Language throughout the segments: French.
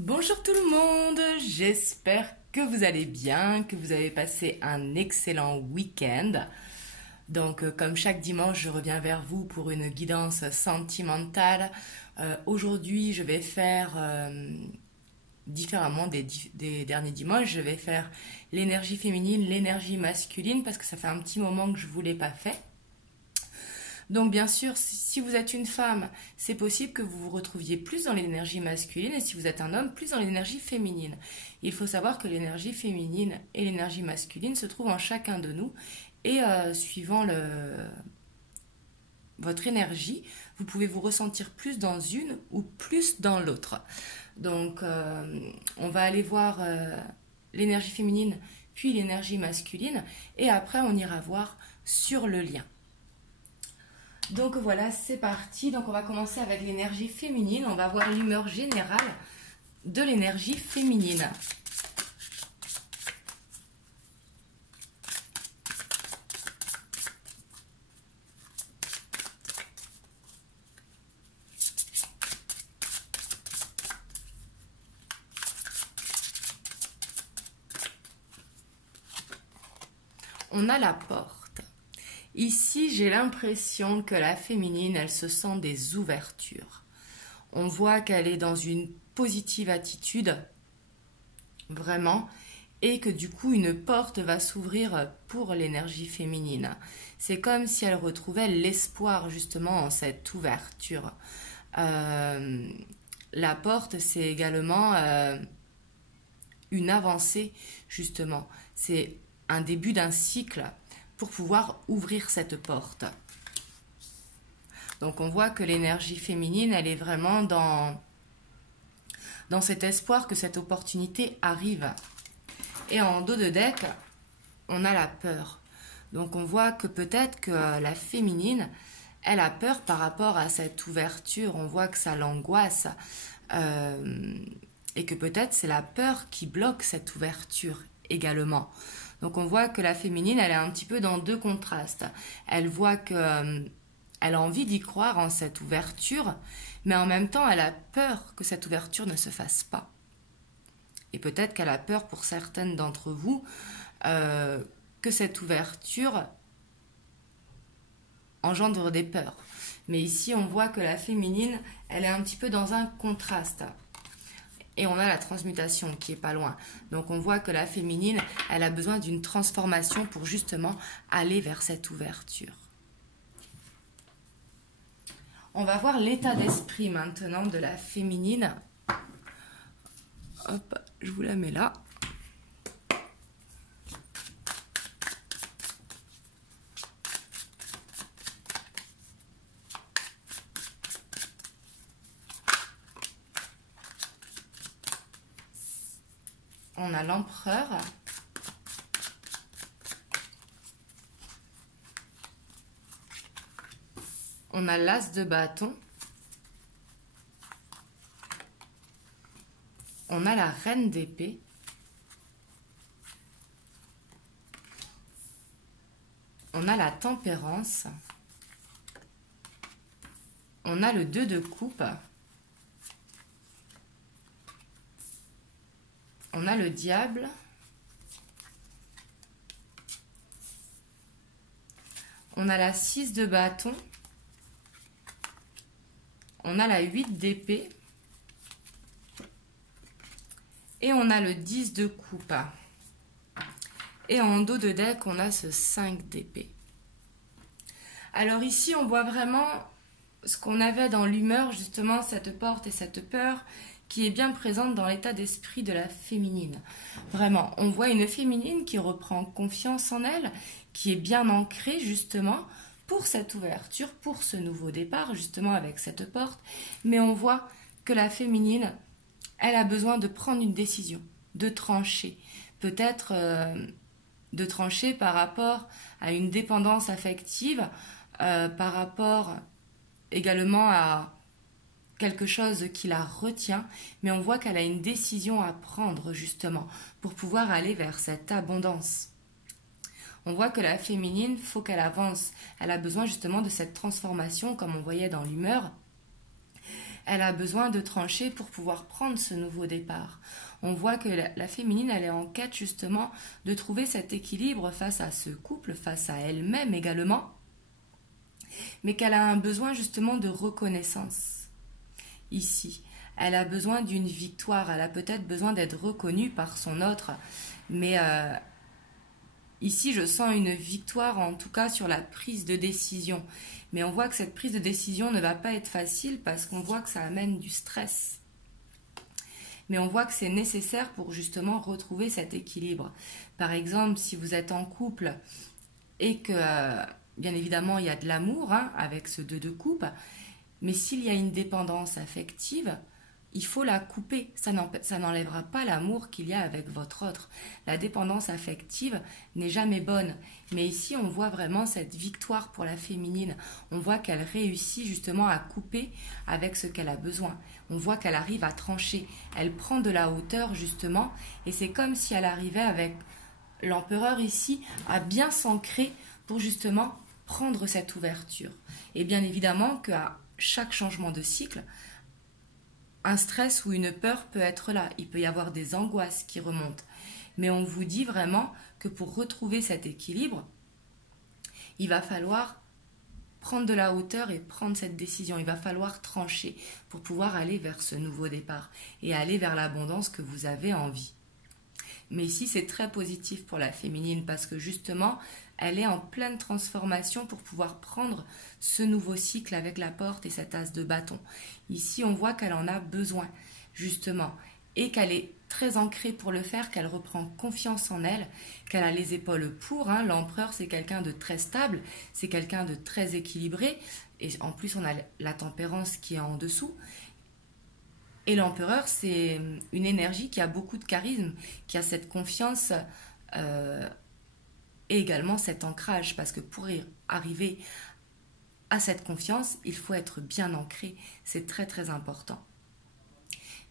Bonjour tout le monde, j'espère que vous allez bien, que vous avez passé un excellent week-end. Donc comme chaque dimanche, je reviens vers vous pour une guidance sentimentale. Aujourd'hui, je vais faire différemment des derniers dimanches. Je vais faire l'énergie féminine, l'énergie masculine parce que ça fait un petit moment que je ne vous l'ai pas fait. Donc bien sûr, si vous êtes une femme, c'est possible que vous vous retrouviez plus dans l'énergie masculine et si vous êtes un homme, plus dans l'énergie féminine. Il faut savoir que l'énergie féminine et l'énergie masculine se trouvent en chacun de nous et suivant votre énergie, vous pouvez vous ressentir plus dans une ou plus dans l'autre. Donc on va aller voir l'énergie féminine puis l'énergie masculine et après on ira voir sur le lien. Donc voilà, c'est parti. Donc on va commencer avec l'énergie féminine. On va voir l'humeur générale de l'énergie féminine. On a la porte. Ici, j'ai l'impression que la féminine, elle se sent des ouvertures. On voit qu'elle est dans une positive attitude, vraiment, et que du coup, une porte va s'ouvrir pour l'énergie féminine. C'est comme si elle retrouvait l'espoir justement en cette ouverture. La porte, c'est également une avancée, justement. C'est un début d'un cycle pour pouvoir ouvrir cette porte. Donc on voit que l'énergie féminine, elle est vraiment dans cet espoir que cette opportunité arrive. Et en dos de deck, on a la peur. Donc on voit que peut-être que la féminine, elle a peur par rapport à cette ouverture. On voit que ça l'angoisse. Et que peut-être c'est la peur qui bloque cette ouverture également. Donc on voit que la féminine, elle est un petit peu dans deux contrastes. Elle voit que elle a envie d'y croire en cette ouverture, mais en même temps, elle a peur que cette ouverture ne se fasse pas. Et peut-être qu'elle a peur pour certaines d'entre vous que cette ouverture engendre des peurs. Mais ici, on voit que la féminine, elle est un petit peu dans un contraste. Et on a la transmutation qui est pas loin. Donc on voit que la féminine, elle a besoin d'une transformation pour justement aller vers cette ouverture. On va voir l'état d'esprit maintenant de la féminine. Hop, je vous la mets là. On a l'empereur. On a l'as de bâton. On a la reine d'épée. On a la tempérance. On a le 2 de coupe. On a le diable. On a la 6 de bâton. On a la 8 d'épée. Et on a le 10 de coupe. Et en dos de deck, on a ce 5 d'épée. Alors ici, on voit vraiment ce qu'on avait dans l'humeur, justement, cette porte et cette peur qui est bien présente dans l'état d'esprit de la féminine. Vraiment, on voit une féminine qui reprend confiance en elle, qui est bien ancrée, justement, pour cette ouverture, pour ce nouveau départ, justement, avec cette porte. Mais on voit que la féminine, elle a besoin de prendre une décision, de trancher. Peut-être de trancher par rapport à une dépendance affective, par rapport également à quelque chose qui la retient, mais on voit qu'elle a une décision à prendre justement pour pouvoir aller vers cette abondance. On voit que la féminine, faut qu'elle avance. Elle a besoin justement de cette transformation comme on voyait dans l'humeur. elle a besoin de trancher pour pouvoir prendre ce nouveau départ. On voit que la féminine, elle est en quête justement de trouver cet équilibre face à ce couple, face à elle-même également, mais qu'elle a un besoin justement de reconnaissance. Ici, elle a besoin d'une victoire, elle a peut-être besoin d'être reconnue par son autre, mais ici, je sens une victoire, en tout cas sur la prise de décision. Mais on voit que cette prise de décision ne va pas être facile parce qu'on voit que ça amène du stress. Mais on voit que c'est nécessaire pour justement retrouver cet équilibre. Par exemple, si vous êtes en couple et que, bien évidemment, il y a de l'amour avec ce 2 de coupe, mais s'il y a une dépendance affective, il faut la couper. Ça n'enlèvera pas l'amour qu'il y a avec votre autre. La dépendance affective n'est jamais bonne. Mais ici, on voit vraiment cette victoire pour la féminine. On voit qu'elle réussit justement à couper avec ce qu'elle a besoin. On voit qu'elle arrive à trancher. Elle prend de la hauteur justement. Et c'est comme si elle arrivait avec l'empereur ici à bien s'ancrer pour justement prendre cette ouverture. Et bien évidemment qu'à chaque changement de cycle, un stress ou une peur peut être là. Il peut y avoir des angoisses qui remontent. Mais on vous dit vraiment que pour retrouver cet équilibre, il va falloir prendre de la hauteur et prendre cette décision. Il va falloir trancher pour pouvoir aller vers ce nouveau départ et aller vers l'abondance que vous avez envie. Mais ici, c'est très positif pour la féminine parce que justement, elle est en pleine transformation pour pouvoir prendre ce nouveau cycle avec la porte et cet as de bâton. Ici, on voit qu'elle en a besoin, justement, et qu'elle est très ancrée pour le faire, qu'elle reprend confiance en elle, qu'elle a les épaules pour. L'empereur, c'est quelqu'un de très stable, c'est quelqu'un de très équilibré, et en plus, on a la tempérance qui est en dessous. Et l'empereur, c'est une énergie qui a beaucoup de charisme, qui a cette confiance et également cet ancrage. Parce que pour arriver à cette confiance, il faut être bien ancré. C'est très très important.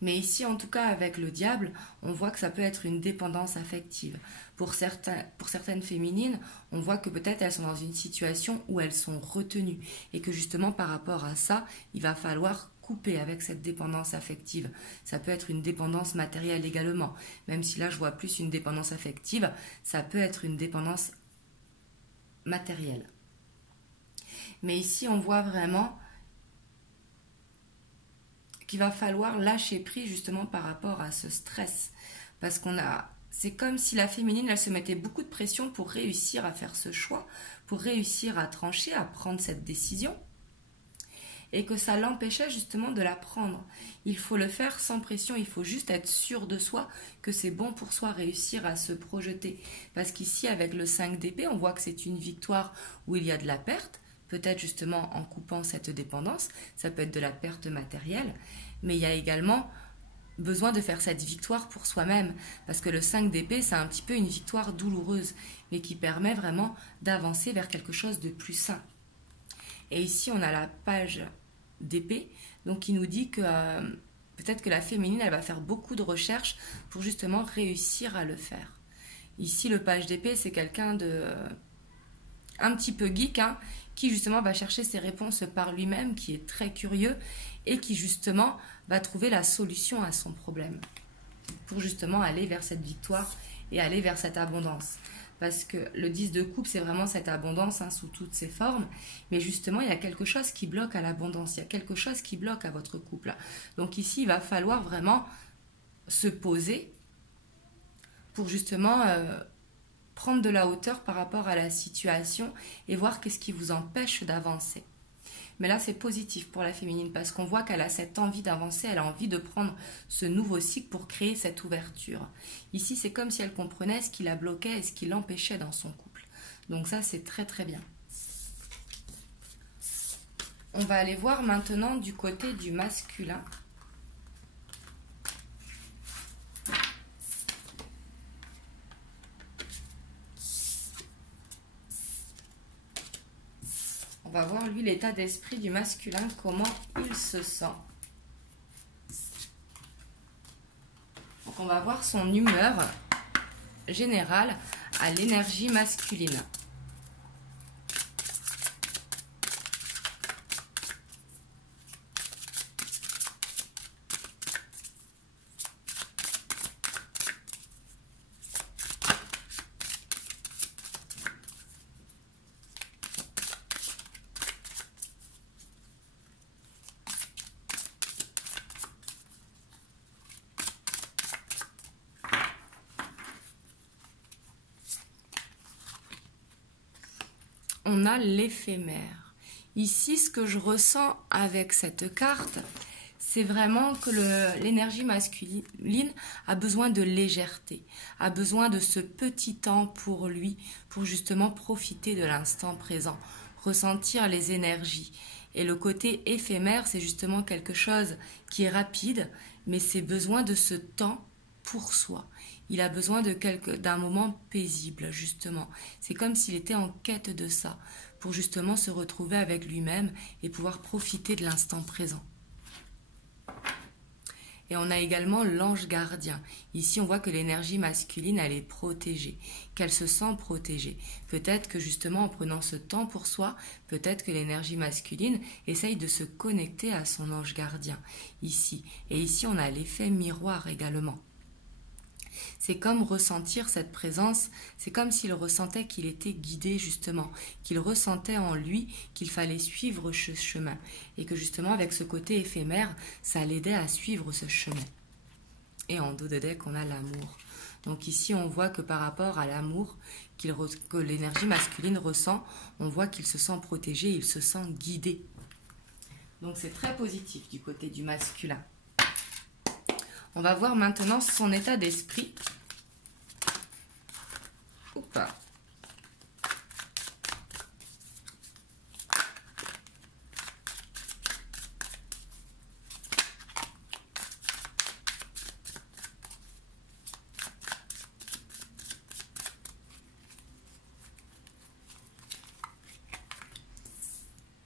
Mais ici, en tout cas, avec le diable, on voit que ça peut être une dépendance affective. Pour certaines féminines, on voit que peut-être elles sont dans une situation où elles sont retenues. Et que justement, par rapport à ça, il va falloir couper avec cette dépendance affective. Ça peut être une dépendance matérielle également. Même si là, je vois plus une dépendance affective, ça peut être une dépendance matérielle. Mais ici, on voit vraiment qu'il va falloir lâcher prise justement par rapport à ce stress. Parce c'est comme si la féminine, elle se mettait beaucoup de pression pour réussir à faire ce choix, pour réussir à trancher, à prendre cette décision. Et que ça l'empêchait justement de la prendre. Il faut le faire sans pression, il faut juste être sûr de soi, que c'est bon pour soi, réussir à se projeter. Parce qu'ici, avec le 5 d'épée, on voit que c'est une victoire où il y a de la perte, peut-être justement en coupant cette dépendance, ça peut être de la perte matérielle, mais il y a également besoin de faire cette victoire pour soi-même, parce que le 5 d'épée, c'est un petit peu une victoire douloureuse, mais qui permet vraiment d'avancer vers quelque chose de plus sain. Et ici, on a la page d'épée, donc qui nous dit que peut-être que la féminine, elle va faire beaucoup de recherches pour justement réussir à le faire. Ici, le page d'épée, c'est quelqu'un de un petit peu geek, qui justement va chercher ses réponses par lui-même, qui est très curieux et qui justement va trouver la solution à son problème pour justement aller vers cette victoire et aller vers cette abondance. Parce que le 10 de coupe, c'est vraiment cette abondance sous toutes ses formes. Mais justement, il y a quelque chose qui bloque à l'abondance. Il y a quelque chose qui bloque à votre couple. Donc ici, il va falloir vraiment se poser pour justement prendre de la hauteur par rapport à la situation et voir qu'est-ce qui vous empêche d'avancer. Mais là, c'est positif pour la féminine parce qu'on voit qu'elle a cette envie d'avancer, elle a envie de prendre ce nouveau cycle pour créer cette ouverture. Ici, c'est comme si elle comprenait ce qui la bloquait et ce qui l'empêchait dans son couple. Donc ça, c'est très très bien. On va aller voir maintenant du côté du masculin. On va voir, lui, l'état d'esprit du masculin, comment il se sent. Donc, on va voir son humeur générale à l'énergie masculine. on a l'éphémère. Ici, ce que je ressens avec cette carte, c'est vraiment que l'énergie masculine a besoin de légèreté, a besoin de ce petit temps pour lui, pour justement profiter de l'instant présent, ressentir les énergies. Et le côté éphémère, c'est justement quelque chose qui est rapide, mais c'est besoin de ce temps pour soi. Il a besoin d'un moment paisible, justement. C'est comme s'il était en quête de ça, pour justement se retrouver avec lui-même et pouvoir profiter de l'instant présent. Et on a également l'ange gardien. Ici, on voit que l'énergie masculine, elle est protégée, qu'elle se sent protégée. Peut-être que justement, en prenant ce temps pour soi, peut-être que l'énergie masculine essaye de se connecter à son ange gardien, ici. Et ici, on a l'effet miroir également. C'est comme ressentir cette présence, c'est comme s'il ressentait qu'il était guidé justement, qu'il ressentait en lui qu'il fallait suivre ce chemin et que justement avec ce côté éphémère, ça l'aidait à suivre ce chemin. Et en dos de deck, on a l'amour. Donc ici, on voit que par rapport à l'amour que l'énergie masculine ressent, on voit qu'il se sent protégé, il se sent guidé. Donc c'est très positif du côté du masculin. On va voir maintenant son état d'esprit. Oupa.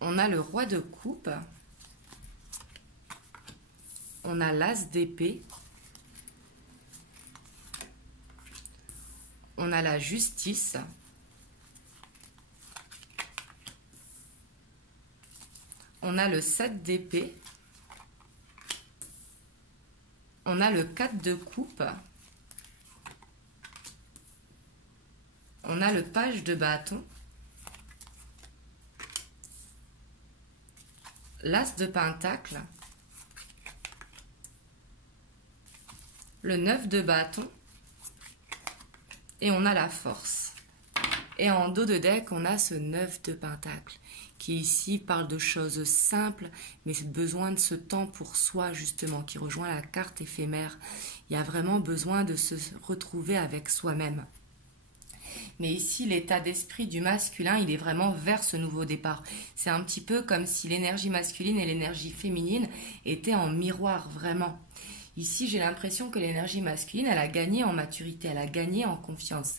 On a le roi de coupe. On a l'as d'épée. On a la justice. On a le 7 d'épée. On a le 4 de coupe. On a le page de bâton. L'as de pentacle. Le 9 de bâton. Et on a la force. Et en dos de deck, on a ce 9 de pentacle, qui ici parle de choses simples, mais c'est besoin de ce temps pour soi, justement, qui rejoint la carte éphémère. Il y a vraiment besoin de se retrouver avec soi-même. Mais ici, l'état d'esprit du masculin, il est vraiment vers ce nouveau départ. C'est un petit peu comme si l'énergie masculine et l'énergie féminine étaient en miroir, vraiment. Ici, j'ai l'impression que l'énergie masculine, elle a gagné en maturité, elle a gagné en confiance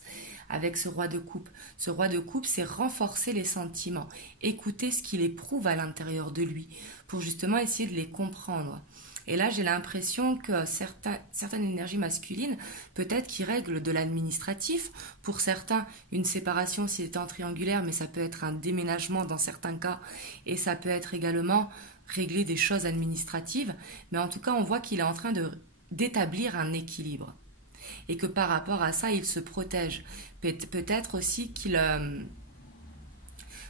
avec ce roi de coupe. Ce roi de coupe, c'est renforcer les sentiments, écouter ce qu'il éprouve à l'intérieur de lui, pour justement essayer de les comprendre. Et là, j'ai l'impression que certaines énergies masculines, peut-être qui règlent de l'administratif, pour certains, une séparation si c'est en triangulaire, mais ça peut être un déménagement dans certains cas, et ça peut être également régler des choses administratives, mais en tout cas, on voit qu'il est en train d'établir un équilibre. Et que par rapport à ça, il se protège. Peut-être aussi qu'il...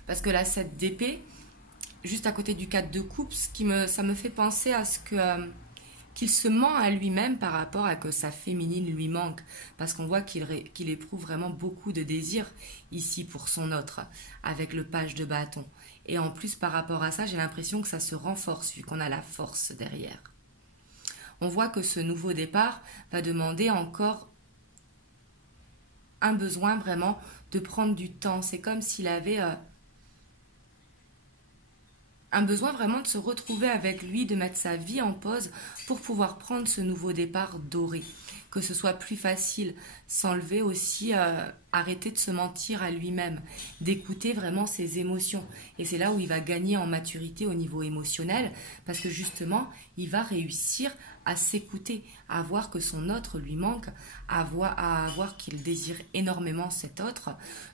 parce que la 7 d'épée, juste à côté du 4 de coupe, ça me fait penser à ce que qu'il se ment à lui-même par rapport à que sa féminine lui manque. Parce qu'on voit qu'il éprouve vraiment beaucoup de désir ici pour son autre, avec le page de bâton. Et en plus, par rapport à ça, j'ai l'impression que ça se renforce, vu qu'on a la force derrière. On voit que ce nouveau départ va demander encore un besoin vraiment de prendre du temps. C'est comme s'il avait un besoin vraiment de se retrouver avec lui, de mettre sa vie en pause pour pouvoir prendre ce nouveau départ doré. Que ce soit plus facile, s'enlever aussi, arrêter de se mentir à lui-même, d'écouter vraiment ses émotions. Et c'est là où il va gagner en maturité au niveau émotionnel, parce que justement, il va réussir à s'écouter, à voir que son autre lui manque, à voir qu'il désire énormément cet autre.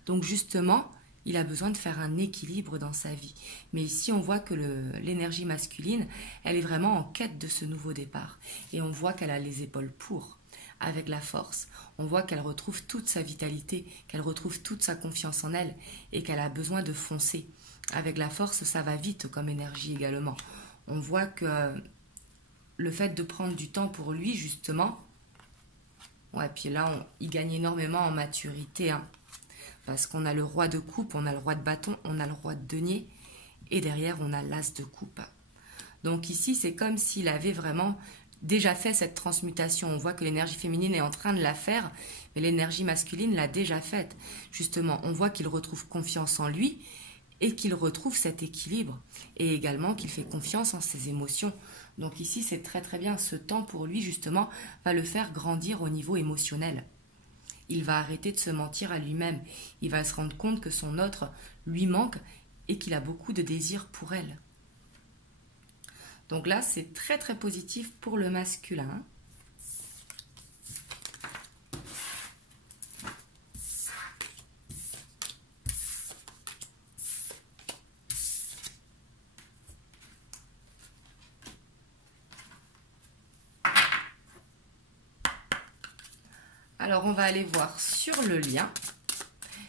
Donc justement, il a besoin de faire un équilibre dans sa vie. Mais ici, on voit que l'énergie masculine, elle est vraiment en quête de ce nouveau départ. Et on voit qu'elle a les épaules pour, avec la force. On voit qu'elle retrouve toute sa vitalité, qu'elle retrouve toute sa confiance en elle et qu'elle a besoin de foncer. Avec la force, ça va vite comme énergie également. On voit que le fait de prendre du temps pour lui, justement, ouais, puis là, il gagne énormément en maturité, hein. parce qu'on a le roi de coupe, on a le roi de bâton, on a le roi de denier, et derrière on a l'as de coupe. Donc ici, c'est comme s'il avait vraiment déjà fait cette transmutation. On voit que l'énergie féminine est en train de la faire, mais l'énergie masculine l'a déjà faite. Justement, on voit qu'il retrouve confiance en lui et qu'il retrouve cet équilibre, et également qu'il fait confiance en ses émotions. Donc ici, c'est très très bien. Ce temps pour lui, justement, va le faire grandir au niveau émotionnel. Il va arrêter de se mentir à lui-même. Il va se rendre compte que son autre lui manque et qu'il a beaucoup de désirs pour elle. Donc là, c'est très très positif pour le masculin. Alors, on va aller voir sur le lien.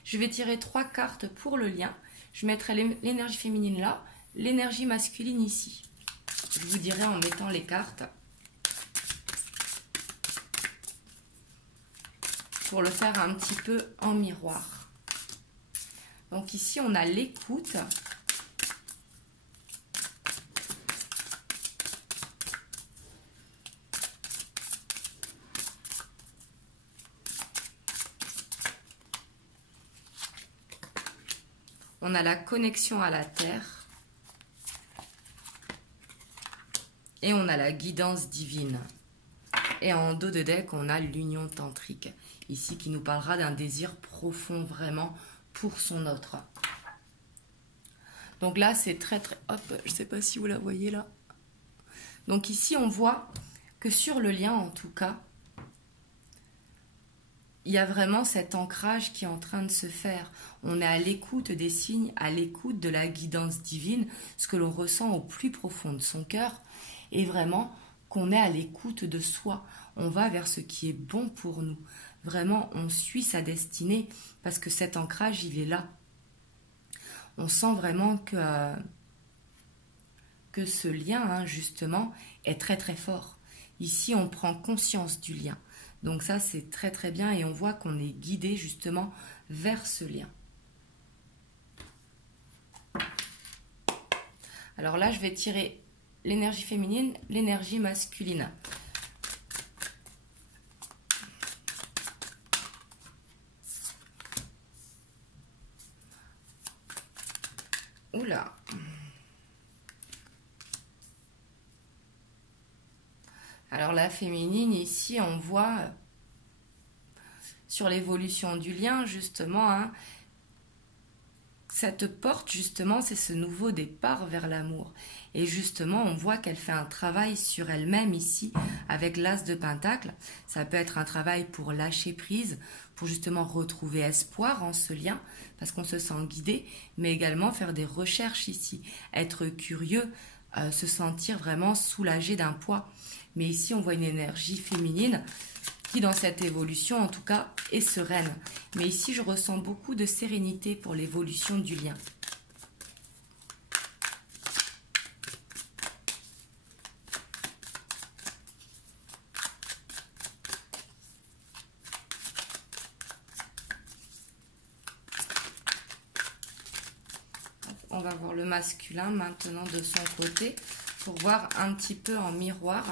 Je vais tirer 3 cartes pour le lien. Je mettrai l'énergie féminine là, l'énergie masculine ici. Je vous dirai en mettant les cartes pour le faire un petit peu en miroir. Donc ici, on a l'écoute. On a la connexion à la terre. Et on a la guidance divine. Et en dos de deck, on a l'union tantrique. Ici, qui nous parlera d'un désir profond vraiment pour son autre. Donc là, c'est très très... Hop, je ne sais pas si vous la voyez là. Donc ici, on voit que sur le lien, en tout cas, il y a vraiment cet ancrage qui est en train de se faire. On est à l'écoute des signes, à l'écoute de la guidance divine, ce que l'on ressent au plus profond de son cœur, et vraiment qu'on est à l'écoute de soi. On va vers ce qui est bon pour nous. Vraiment, on suit sa destinée parce que cet ancrage, il est là. On sent vraiment que ce lien, hein, justement, est très très fort. Ici, on prend conscience du lien. Donc ça, c'est très très bien et on voit qu'on est guidé justement vers ce lien. Alors là, je vais tirer l'énergie féminine, l'énergie masculine. Oula. Alors la féminine, ici, on voit sur l'évolution du lien, justement, hein, cette porte, justement, c'est ce nouveau départ vers l'amour. Et justement, on voit qu'elle fait un travail sur elle-même ici, avec l'as de pentacle. Ça peut être un travail pour lâcher prise, pour justement retrouver espoir en ce lien, parce qu'on se sent guidé, mais également faire des recherches ici, être curieux, se sentir vraiment soulagé d'un poids. Mais ici, on voit une énergie féminine qui, dans cette évolution, en tout cas, est sereine. Mais ici, je ressens beaucoup de sérénité pour l'évolution du lien. On va voir le masculin maintenant de son côté pour voir un petit peu en miroir.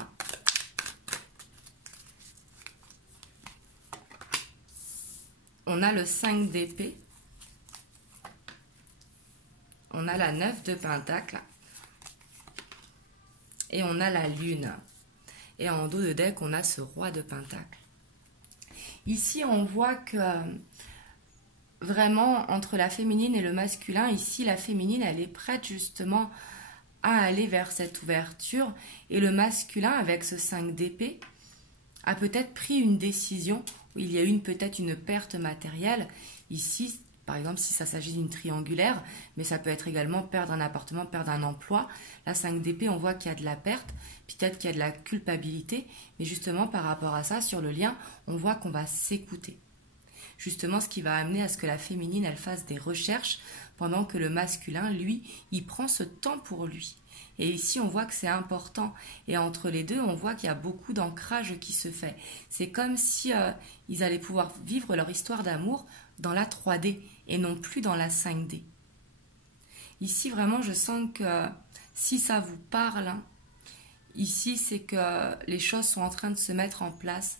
On a le 5 d'épée. On a la 9 de pentacle. Et on a la lune. Et en dos de deck, on a ce roi de pentacle. Ici, on voit que vraiment, entre la féminine et le masculin, ici, la féminine, elle est prête justement à aller vers cette ouverture. Et le masculin, avec ce 5 d'épée, a peut-être pris une décision où il y a eu peut-être une perte matérielle. Ici, par exemple, si ça s'agit d'une triangulaire, mais ça peut être également perdre un appartement, perdre un emploi. La 5 d'épée, on voit qu'il y a de la perte, peut-être qu'il y a de la culpabilité, mais justement, par rapport à ça, sur le lien, on voit qu'on va s'écouter. Justement, ce qui va amener à ce que la féminine, elle fasse des recherches, pendant que le masculin, lui, il prend ce temps pour lui. Et ici, on voit que c'est important. Et entre les deux, on voit qu'il y a beaucoup d'ancrage qui se fait. C'est comme si ils allaient pouvoir vivre leur histoire d'amour dans la 3D et non plus dans la 5D. Ici, vraiment, je sens que si ça vous parle, hein, ici, c'est que les choses sont en train de se mettre en place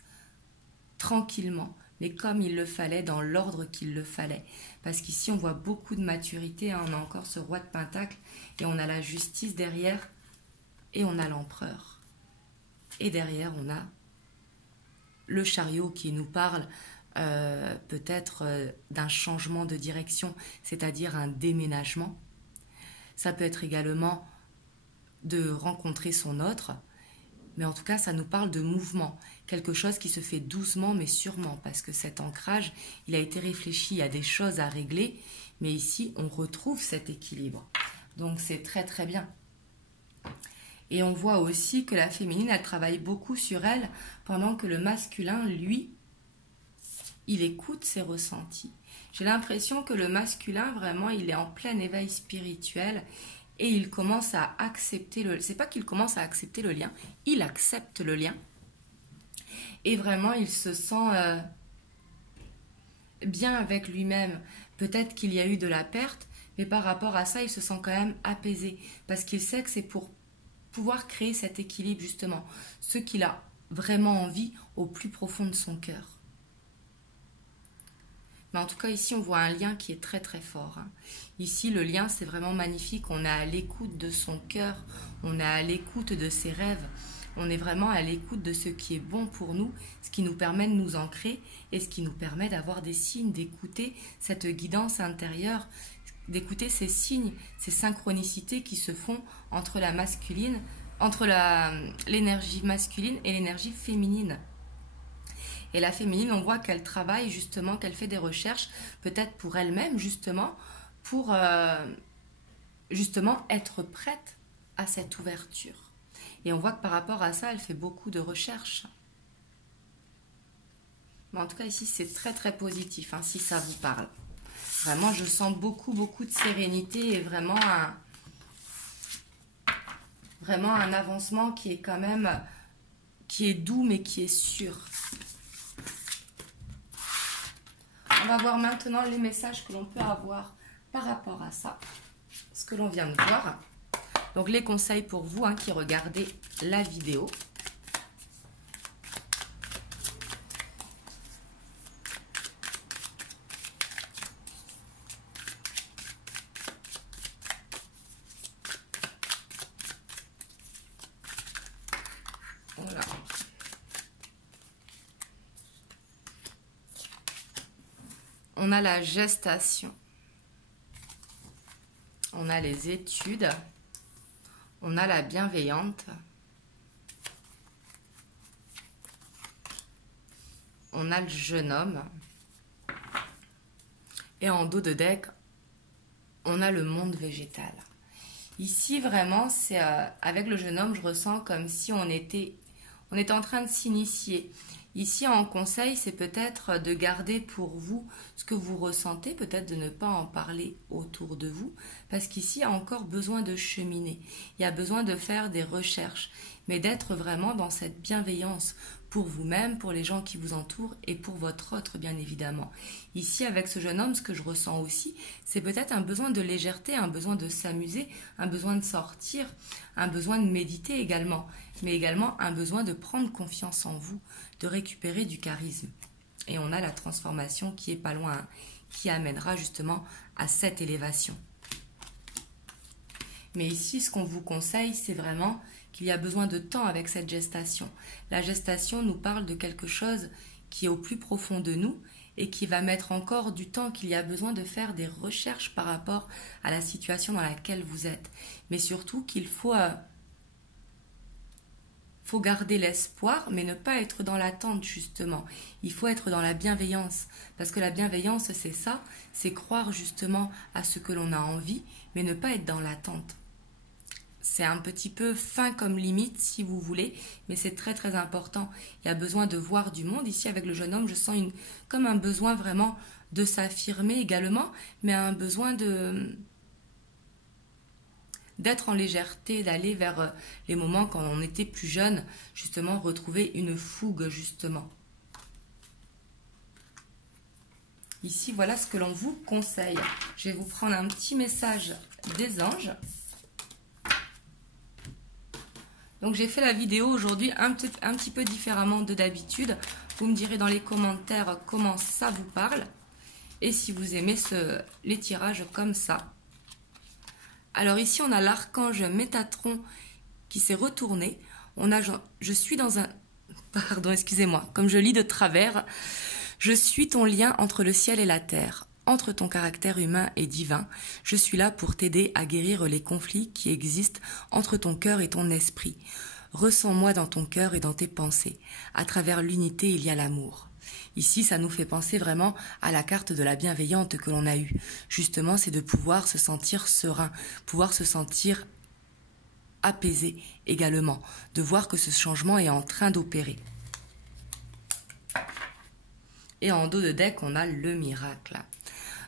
tranquillement, mais comme il le fallait, dans l'ordre qu'il le fallait. Parce qu'ici, on voit beaucoup de maturité, hein. On a encore ce roi de Pentacle, et on a la justice derrière, et on a l'empereur. Et derrière, on a le chariot qui nous parle peut-être d'un changement de direction, c'est-à-dire un déménagement. Ça peut être également de rencontrer son autre, mais en tout cas, ça nous parle de mouvement, quelque chose qui se fait doucement mais sûrement, parce que cet ancrage, il a été réfléchi, il y a des choses à régler, mais ici, on retrouve cet équilibre. Donc, c'est très très bien. Et on voit aussi que la féminine, elle travaille beaucoup sur elle, pendant que le masculin, lui, il écoute ses ressentis. J'ai l'impression que le masculin, vraiment, il est en plein éveil spirituel, et il commence à accepter le... C'est pas qu'il commence à accepter le lien, il accepte le lien. Et vraiment, il se sent bien avec lui-même. Peut-être qu'il y a eu de la perte, mais par rapport à ça, il se sent quand même apaisé. Parce qu'il sait que c'est pour pouvoir créer cet équilibre, justement. Ce qu'il a vraiment envie au plus profond de son cœur. Mais en tout cas, ici, on voit un lien qui est très très fort. Hein. Ici, le lien, c'est vraiment magnifique. On est à l'écoute de son cœur, on est à l'écoute de ses rêves, on est vraiment à l'écoute de ce qui est bon pour nous, ce qui nous permet de nous ancrer et ce qui nous permet d'avoir des signes, d'écouter cette guidance intérieure, d'écouter ces signes, ces synchronicités qui se font entre la masculine, entre l'énergie masculine et l'énergie féminine. Et la féminine, on voit qu'elle travaille justement, qu'elle fait des recherches, peut-être pour elle-même justement, pour justement être prête à cette ouverture. Et on voit que par rapport à ça, elle fait beaucoup de recherches. Mais en tout cas, ici, c'est très très positif, hein, si ça vous parle. Vraiment, je sens beaucoup de sérénité et vraiment un avancement qui est quand même, qui est doux mais qui est sûr. On va voir maintenant les messages que l'on peut avoir par rapport à ça, ce que l'on vient de voir. Donc les conseils pour vous hein, qui regardez la vidéo. Voilà. On a la gestation, on a les études, on a la bienveillante, on a le jeune homme, et en dos de deck, on a le monde végétal. Ici, vraiment, c'est avec le jeune homme, je ressens comme si on était en train de s'initier. Ici, en conseil, c'est peut-être de garder pour vous ce que vous ressentez, peut-être de ne pas en parler autour de vous, parce qu'ici, il y a encore besoin de cheminer. Il y a besoin de faire des recherches, mais d'être vraiment dans cette bienveillance pour vous-même, pour les gens qui vous entourent et pour votre autre, bien évidemment. Ici, avec ce jeune homme, ce que je ressens aussi, c'est peut-être un besoin de légèreté, un besoin de s'amuser, un besoin de sortir, un besoin de méditer également, mais également un besoin de prendre confiance en vous, de récupérer du charisme. Et on a la transformation qui est pas loin, hein, qui amènera justement à cette élévation. Mais ici, ce qu'on vous conseille, c'est vraiment qu'il y a besoin de temps avec cette gestation. La gestation nous parle de quelque chose qui est au plus profond de nous et qui va mettre encore du temps, qu'il y a besoin de faire des recherches par rapport à la situation dans laquelle vous êtes. Mais surtout qu'il faut garder l'espoir, mais ne pas être dans l'attente, justement. Il faut être dans la bienveillance, parce que la bienveillance, c'est ça, c'est croire justement à ce que l'on a envie, mais ne pas être dans l'attente. C'est un petit peu fin comme limite, si vous voulez, mais c'est très très important. Il y a besoin de voir du monde. Ici, avec le jeune homme, je sens comme un besoin vraiment de s'affirmer également, mais un besoin d'être en légèreté, d'aller vers les moments quand on était plus jeune, justement retrouver une fougue justement. Ici, voilà ce que l'on vous conseille. Je vais vous prendre un petit message des anges. Donc j'ai fait la vidéo aujourd'hui un petit peu différemment de d'habitude. Vous me direz dans les commentaires comment ça vous parle. Et si vous aimez les tirages comme ça. Alors ici on a l'archange Métatron qui s'est retourné. Je suis dans un... Pardon, excusez-moi. Comme je lis de travers. Je suis ton lien entre le ciel et la terre, entre ton caractère humain et divin. Je suis là pour t'aider à guérir les conflits qui existent entre ton cœur et ton esprit. Ressens-moi dans ton cœur et dans tes pensées. À travers l'unité, il y a l'amour. Ici, ça nous fait penser vraiment à la carte de la bienveillante que l'on a eue. Justement, c'est de pouvoir se sentir serein, pouvoir se sentir apaisé également, de voir que ce changement est en train d'opérer. Et en dos de deck, on a le miracle.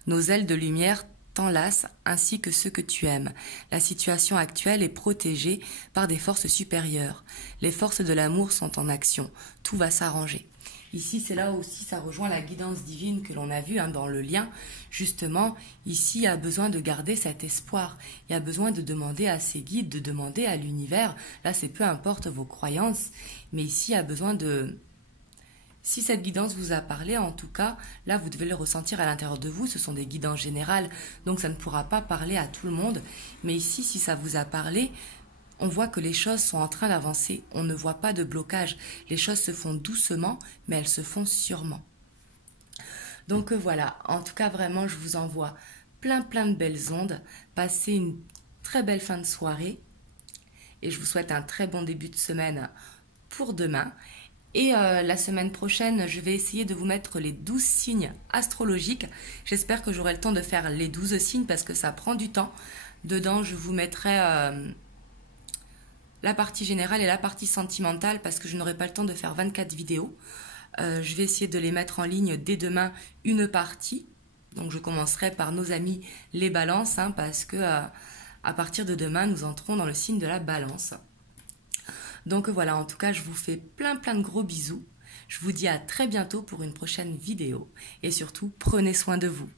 Nos ailes de lumière t'enlacent ainsi que ceux que tu aimes. La situation actuelle est protégée par des forces supérieures. Les forces de l'amour sont en action. Tout va s'arranger. Ici, c'est là aussi, ça rejoint la guidance divine que l'on a vue dans le lien. Justement, ici, il y a besoin de garder cet espoir. Il y a besoin de demander à ses guides, de demander à l'univers. Là, c'est peu importe vos croyances. Mais ici, il y a besoin de... Si cette guidance vous a parlé, en tout cas, là, vous devez le ressentir à l'intérieur de vous. Ce sont des guidances générales, donc ça ne pourra pas parler à tout le monde. Mais ici, si ça vous a parlé, on voit que les choses sont en train d'avancer. On ne voit pas de blocage. Les choses se font doucement, mais elles se font sûrement. Donc voilà, en tout cas, vraiment, je vous envoie plein de belles ondes. Passez une très belle fin de soirée. Et je vous souhaite un très bon début de semaine pour demain. Et la semaine prochaine, je vais essayer de vous mettre les 12 signes astrologiques. J'espère que j'aurai le temps de faire les 12 signes parce que ça prend du temps. Dedans, je vous mettrai la partie générale et la partie sentimentale parce que je n'aurai pas le temps de faire 24 vidéos. Je vais essayer de les mettre en ligne dès demain une partie. Donc je commencerai par nos amis les balances parce que à partir de demain, nous entrons dans le signe de la balance. Donc voilà, en tout cas, je vous fais plein de gros bisous. Je vous dis à très bientôt pour une prochaine vidéo. Et surtout, prenez soin de vous.